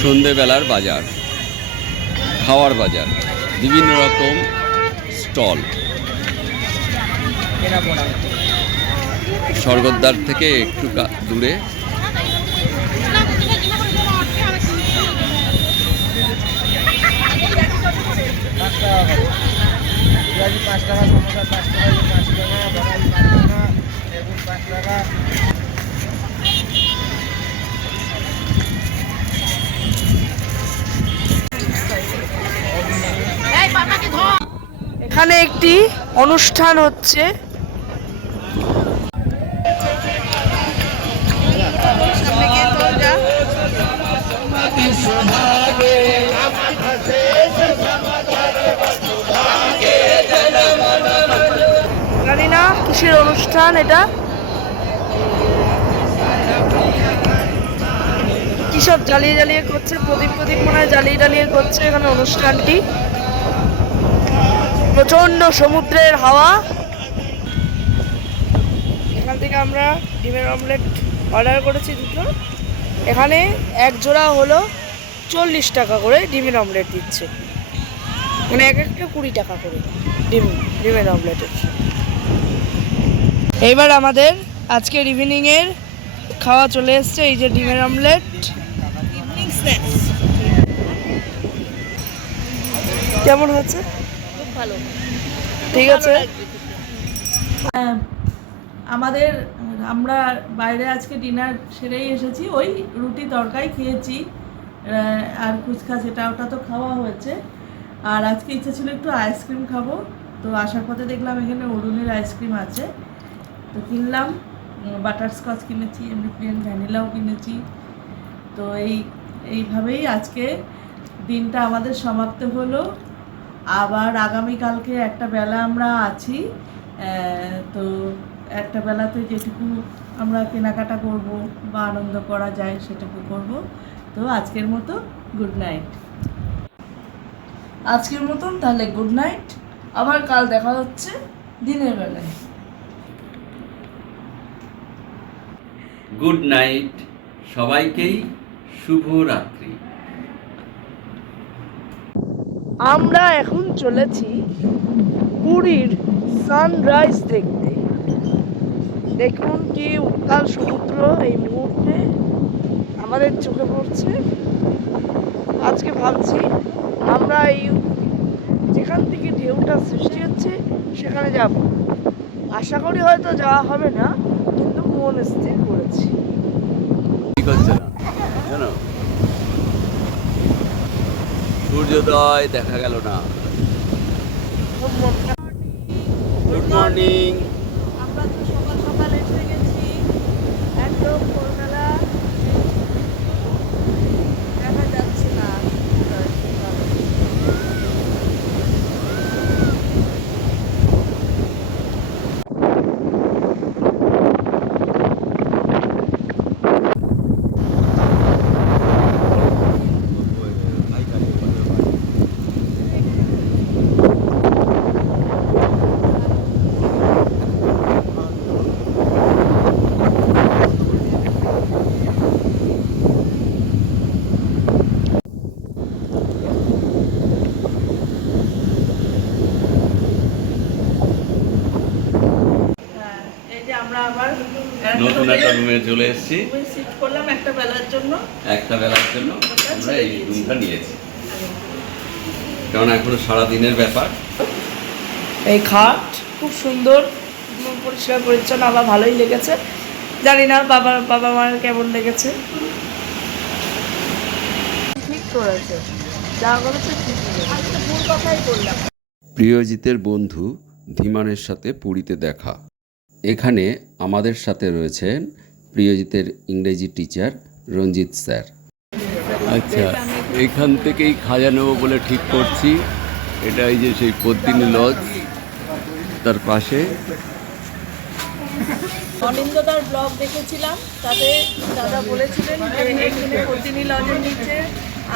সন্ধেবেলার বাজার, খাওয়ার বাজার, বিভিন্ন রকম স্টল। স্বর্গদ্বার থেকে একটু দূরে এখানে একটি অনুষ্ঠান হচ্ছে। জানি না কিসের অনুষ্ঠান এটা, কিসব জ্বালিয়ে জ্বালিয়ে করছে, প্রদীপ মনে হয় জ্বালিয়ে করছে এখানে অনুষ্ঠানটি। প্রচন্ড সমুদ্রের হাওয়া। এখান থেকে আমরা ডিমের অমলেট অর্ডার করেছি দুটো। এখানে এক জোড়া হলো 40 টাকা করে ডিমের অমলেট দিচ্ছে, মানে এক একটা 20 টাকা করে ডিমের অমলেটের। এইবার আমাদের আজকের ইভিনিংয়ের খাওয়া চলে এসছে। এই যে ডিমের অমলেট, ইভিনিং স্ন্যাক্স। কেমন হচ্ছে? খুব ভালো, ঠিক আছে। আমরা বাইরে আজকে ডিনার সেরেই এসেছি, ওই রুটি তরকারি খেয়েছি আর ফুচকা যেটা ওটা তো খাওয়া হয়েছে। আর আজকে ইচ্ছা ছিল একটু আইসক্রিম খাবো, তো আসার পথে দেখলাম এখানে অরুণের আইসক্রিম আছে, তো কিনলাম। বাটারস্কচ কিনেছি, এমনি প্লেন ভ্যানিলাও কিনেছি। তো এইভাবেই আজকে দিনটা আমাদের সমাপ্ত হলো। আবার আগামীকালকে একটা বেলা আমরা আছি, তো একটা বেলাতে যেটুকু আমরা কেনাকাটা করব বা আনন্দ করা যায় সেটুকু করব। তো আজকের মতো গুড নাইট। আজকের মতন তাহলে গুড নাইট, আবার কাল দেখা হচ্ছে দিনের বেলায়। গুড নাইট সবাইকেই, শুভ রাত্রি। আমরা এখন চলেছি পুরীর সানরাইজ দেখতে। দেখুন কি উত্তাল সমুদ্র এই মুহূর্তে আমাদের চোখে পড়ছে। আজকে ভাবছি আমরা এই যেখান থেকে ঢেউটা সৃষ্টি হচ্ছে সেখানে যাব। আশা করি হয়তো যাওয়া হবে না, কিন্তু মন স্থির করেছি। ঠিক হচ্ছে না জানো, সূর্যোদয় দেখা গেল না। Good morning. আমরা তো সকাল সকাল এসে গেছি, একদম ভোরবেলা, দেখা যাচ্ছে না। নতুন একটা রুমে চলে এসেছি, সিট করলাম একটা বেলার জন্য আমরা এই রুমটা নিয়েছি, কারণ এখনো সারাদিনের ব্যাপার। এই খাট খুব সুন্দর, পরিষ্কার পরিচ্ছন্ন, আমার ভালোই লেগেছে। জানি না বাবা মার কেমন লেগেছে। ঠিক করেছে, যা করেছে ঠিক করেছে। আমি তো ভুল কথাই বললাম। প্রিয়জিতের বন্ধু ধীমানের সাথে পুরীতে দেখা। এখানে আমাদের সাথে রয়েছেন প্রিয়জিতের ইংরেজি টিচার রঞ্জিত স্যার। আচ্ছা, এখান থেকেই খাজা নেবো বলে ঠিক করছি। এটা এই যে সেই পদ্মিনী লজ, তার পাশে অনিন্দদার ব্লগ দেখেছিলাম, তাতে দাদা বলেছিলেন যে এখানে পদ্মিনী লজের নিচে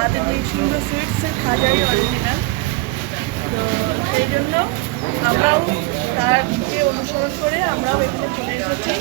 আদি সুন্দর সুইটসের খাজাই অরিজিনাল। তো সেই জন্য আমরাও তার যে অনুসরণ করে আমরাও এখানে চলে এসেছি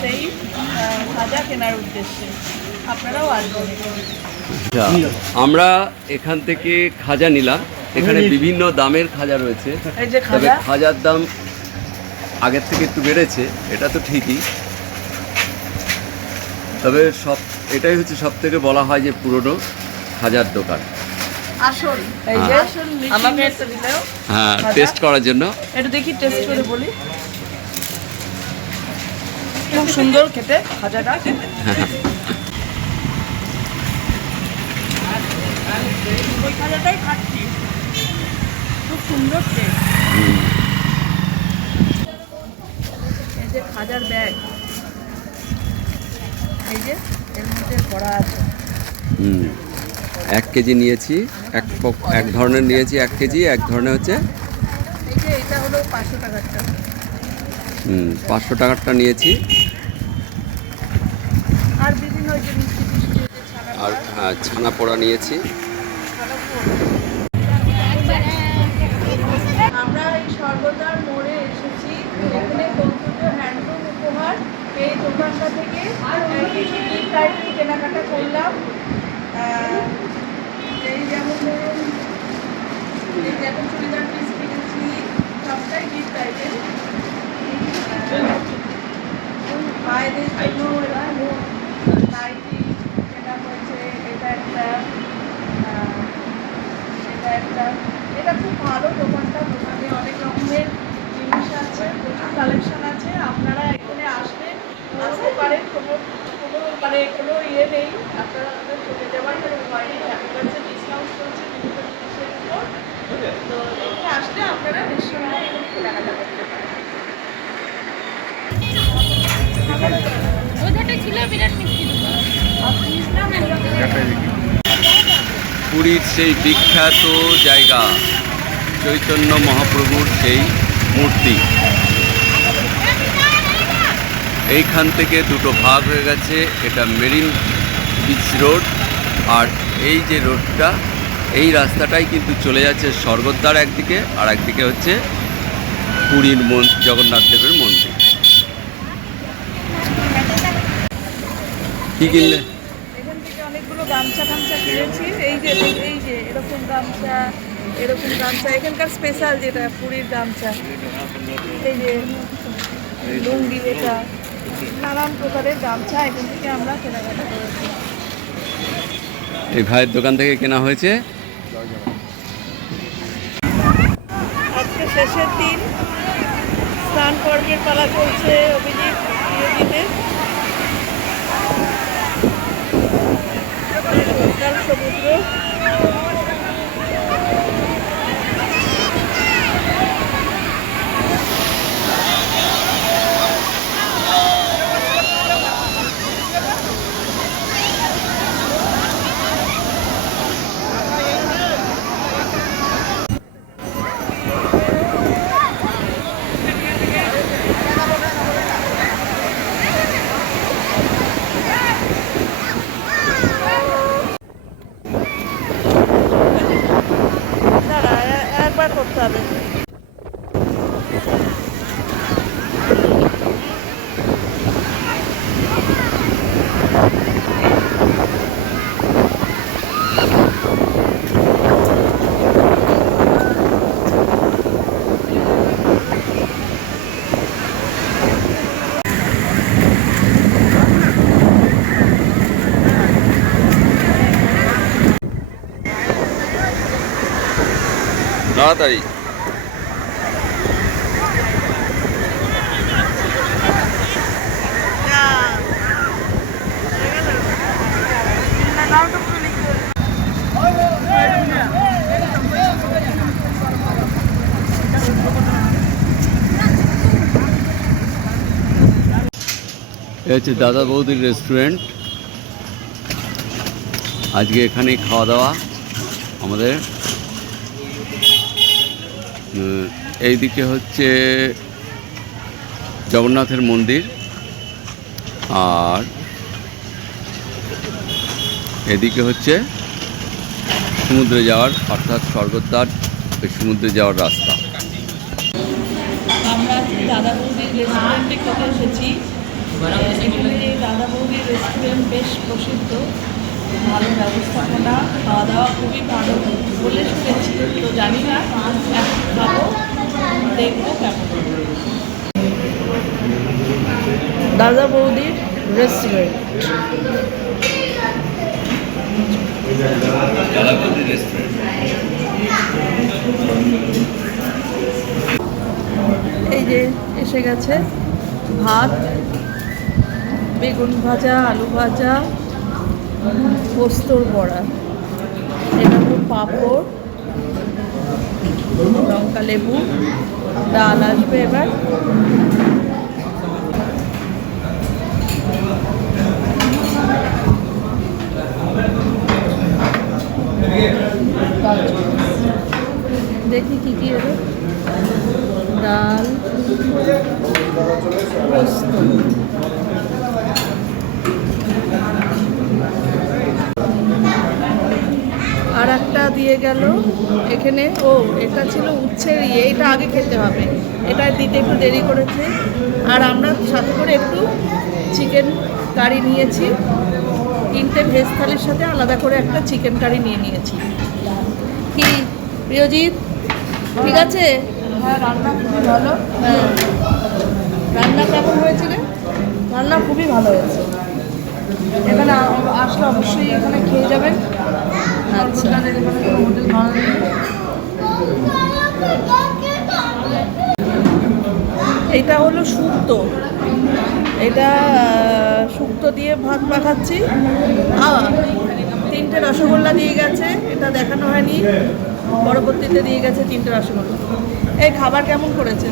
সেই খাজা কেনার উদ্দেশ্যে। আপনারাও আসবেন। আমরা এখান থেকে খাজা নিলাম। এখানে বিভিন্ন দামের খাজা রয়েছে, এই যে তবে খাজা, খাজার দাম আগের থেকে একটু বেড়েছে, এটা তো ঠিকই। তবে এটাই হচ্ছে সব থেকে বলা হয় যে পুরনো খাজার দোকান। আসল এই যে আসল আমাকে একটা দিলেও হ্যাঁ, খাজা? টেস্ট করার জন্য। একটু দেখি টেস্ট করে বলি। খুব সুন্দর খেতে খাজাটা। ওই খাজাটাই খাচ্ছি, খুব সুন্দর টেস্ট। এই যে খাজার ব্যাগ, এই যে এর মধ্যে ভরা আছে। 1 কেজি নিয়েছি, এক ধরনের নিয়েছি 1 কেজি, এক ধরনের হচ্ছে এই যে এটা হলো 500 টাকারটা। 500 টাকারটা নিয়েছি। আর বিভিন্ন ওই যে মিষ্টি মিষ্টি যে ছানা আর হ্যাঁ, ছানা পোড়া নিয়েছি। আমরা এই স্বর্গদ্বার মোড়ে এসেছি। এখানে কৌতুক হ্যান্ডলুম উপহার এই দোকানটা থেকে কিছু গিফট আইটেম কেনাকাটা করলাম। এই যেমন ধরুন, এই যেমন চুড়িদার পিস কিনেছি, সবটাই গিফট আইটেম। মায়েদের জন্য এরকম নাইটি কেনা হয়েছে। এটা একটা, এটা খুব ভালো দোকানটা। দোকানে অনেক রকমের জিনিস আছে, প্রচুর কালেকশন আছে। আপনারা এখানে আসতে পারেন, কোনো ইয়ে নেই, আপনারা চলে যাওয়ার কোনো উপায় নেই। আপনাদের ডিসকাউন্ট চলছে বিভিন্ন জিনিসের উপর। তো এখানে আসলে আপনারা নিঃসন্দেহে এখানে কেনাকাটা করতে পারেন। পুরীর সেই বিখ্যাত জায়গা চৈতন্য মহাপ্রভুর সেই মূর্তি, এইখান থেকে দুটো ভাগ হয়ে গেছে। এটা মেরিন বিচ রোড, আর এই যে রোডটা, এই রাস্তাটাই কিন্তু চলে যাচ্ছে স্বর্গদ্বার একদিকে, আর একদিকে হচ্ছে পুরীর জগন্নাথ দেবের মন্দির। কি কিনলে? এখান থেকে অনেকগুলো গামছা কিনেছি। এই যে এরকম গামছা, এখানকার স্পেশাল যেটা পুরীর গামছা। এই যে লুঙ্গি, এটা নানান প্রকারের গামছা এখান থেকে আমরা কেনাকাটা করেছি। এই ভাইয়ের দোকান থেকে কেনা হয়েছে। আজকে শেষের দিন, স্নান পর্বের পালা চলছে অভিজিৎ নদীতে। সমুদ্র, একবার করতে হবে। তাড়াতাড়ি। এ হচ্ছে দাদা বৌদির রেস্টুরেন্ট। আজকে এখানেই খাওয়া দাওয়া আমাদের। এইদিকে হচ্ছে জগন্নাথের মন্দির, আর এদিকে হচ্ছে সমুদ্রে যাওয়ার, অর্থাৎ স্বর্গদ্বার সমুদ্রে যাওয়ার রাস্তা। আমরা দাদা বৌদির রেস্টুরেন্টে খেতে এসেছি। এখানে দাদা বৌদির রেস্টুরেন্ট বেশ প্রসিদ্ধ, ভালো ব্যবস্থাপনা, খাওয়া দাওয়া খুবই ভালো বলে শুনেছি। তো জানি না, এখন খাবো, দেখবো কেমন। দাদা বৌদির রেস্টুরেন্ট। এই যে এসে গেছে ভাত, বেগুন ভাজা, আলু ভাজা, পোস্তর বড়া, এটা হলো পাঁপড়, লঙ্কা লেবু, ডাল আসবে এবার। দেখি কি কি এলো, ডাল, পোস্ত, আর একটা দিয়ে গেল এখানে। ও, এটা ছিল উচ্ছের ইয়ে, এটা আগে খেতে হবে, এটা দিতে একটু দেরি করেছে। আর আমরা সাথে করে একটু চিকেন কারি নিয়েছি, 3টে ভেজ থালির সাথে আলাদা করে একটা চিকেন কারি নিয়ে নিয়েছি। কি প্রিয়জিৎ, ঠিক আছে? হ্যাঁ, রান্না খুবই ভালো। হ্যাঁ, রান্না কেমন হয়েছে রে? রান্না খুবই ভালো হয়েছে। এখানে আসলে অবশ্যই এখানে খেয়ে যাবেন। আচ্ছা, আপনাদের এখানে কোনো হোটেল ভালো নেই। এটা হলো শুক্তো, এটা শুক্তো দিয়ে ভাত মাখাচ্ছি। 3টে রসগোল্লা দিয়ে গেছে, এটা দেখানো হয়নি, পরবর্তীতে দিয়ে গেছে 3টে রসগোল্লা। এই খাবার কেমন করেছে?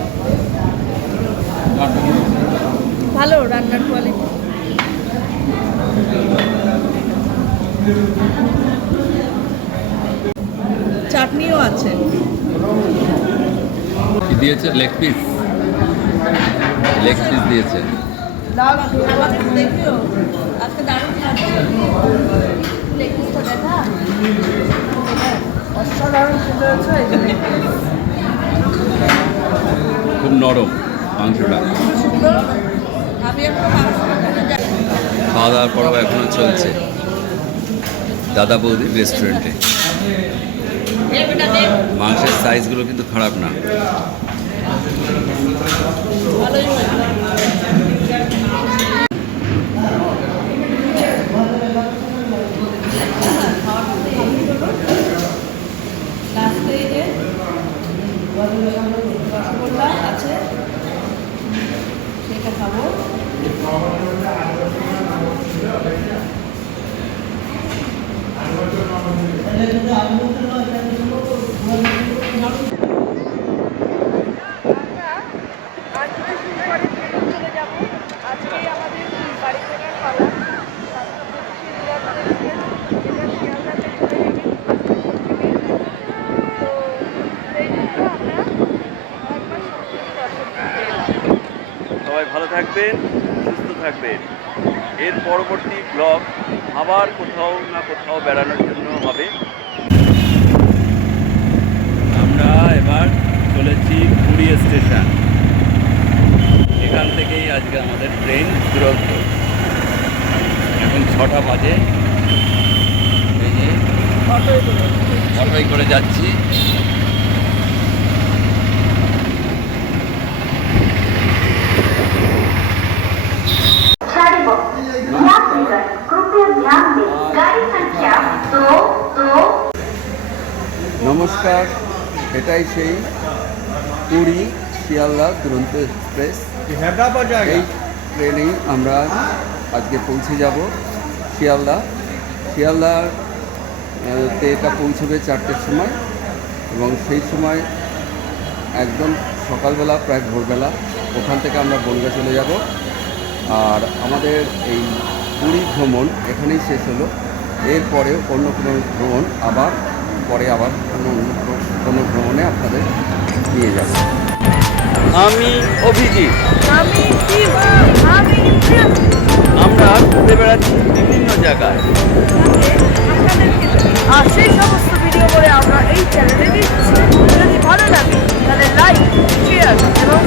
ভালো রান্নার কোয়ালিটি। চাটনিও আছে। দিয়েছে লেগ পিস দিয়েছে। আমাদের দেখিও, আজকে দারুণ খাচ্ছে। লেগুসটা দেখা, অসাধারণ খেতে হয়েছে। এই যে খুব নরম মাংসটা। সুন্দর। আমি একটা খাওয়া দাওয়ার পর্ব এখনো চলছে দাদা বৌদির রেস্টুরেন্টে। মাংসের সাইজগুলো কিন্তু খারাপ না। ভালোই হয়েছে। লাস্টে এই যে রসগোল্লা আছে, সেটা খাবো। আজকে আমাদের বাড়ি ফেরার পালা। সবাই ভালো থাকবেন, সুস্থ থাকবেন। এর পরবর্তী ব্লগ আবার কোথাও না কোথাও বেড়ানোর জন্য হবে। আমরা এবার চলেছি পুরী স্টেশন। এখান থেকেই আজকে আমাদের ট্রেন দুরন্ত। এখন 6টা বাজে। এই যে অটোয় করে যাচ্ছি। নমস্কার, এটাই সেই পুরী শিয়ালদা দুরন্ত এক্সপ্রেস। এই ট্রেনেই আমরা আজকে পৌঁছে যাব শিয়ালদাতে। এটা পৌঁছবে 4টের সময়, এবং সেই সময় একদম সকালবেলা, প্রায় ভোরবেলা ওখান থেকে আমরা বনগা চলে যাব। আর আমাদের এই পুরী ভ্রমণ এখানেই শেষ হলো। এরপরে অন্য কোনো ভ্রমণ আবার কোনো ভ্রমণে আপনাদের নিয়ে যাব। আমি অভিজিৎ, আমরা ঘুরে বেড়াচ্ছি বিভিন্ন জায়গায়। আর সেই সমস্ত ভিডিও করে আমরা এই চ্যানেলে দিচ্ছি। যদি ভালো লাগে তাহলে লাইক, শেয়ার এবং